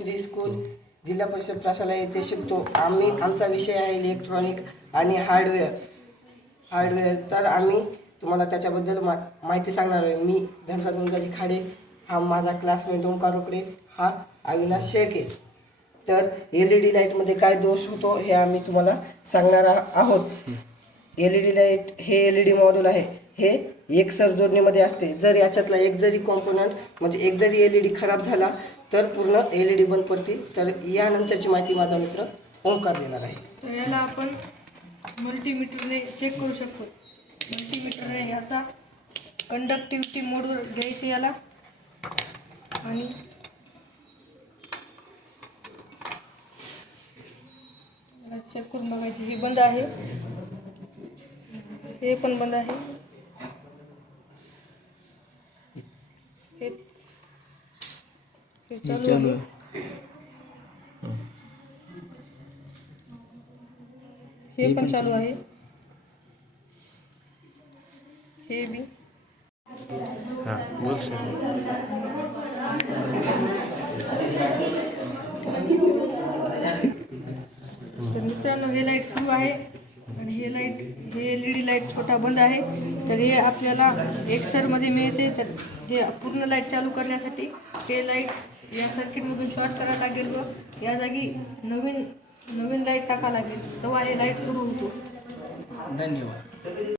Shri school जिल्हा परिषद प्रशाला येथे शिकतो. आमचा विषय आहे इलेक्ट्रॉनिक आणि हार्डवेअर. तर आम्ही तुम्हाला त्याच्याबद्दल माहिती सांगणार आहे. मी धनराज मुंजाजी खाडे, हा माझा क्लासमेट ओंकार रोकडे, हा अविनाश शेळके. तर LED लाईटमध्ये काय दोष होतो हे आम्ही तुम्हाला सांगणार आहोत. LED लाईट हे LED मॉड्यूल आहे. हे एकसर जोडणीमध्ये असते. जर याच्यातला एक जरी कॉम्पोनंट म्हणजे एक जरी LED खराब झाला तर पूर्ण LED बंद पडते. तर यानंतरची माहिती माझा मित्र ओंकार देणार आहे. तर याला आपण मल्टीमीटरने चेक करू शकतो. मल्टीमीटरने याचा कंडक्टिव्हिटी मोडवर घ्यायचे याला आणि चेक करून बघायचे. हे बंद आहे, हे पण बंद आहे, हे चालू आहे, हे पण चालू आहे, हे बी. बोल तर मित्रांनो, हे लाईट सुरू आहे आणि हे LED लाईट छोटा बंद आहे. तर हे आपल्याला एकसरमध्ये मिळते. तर हे पूर्ण लाईट चालू करण्यासाठी हे लाईट या सर्किटमधून शॉर्ट करायला लागेल व या जागी नवीन लाईट टाकावं लागेल, तेव्हा हे लाईट सुरू होतो. धन्यवाद.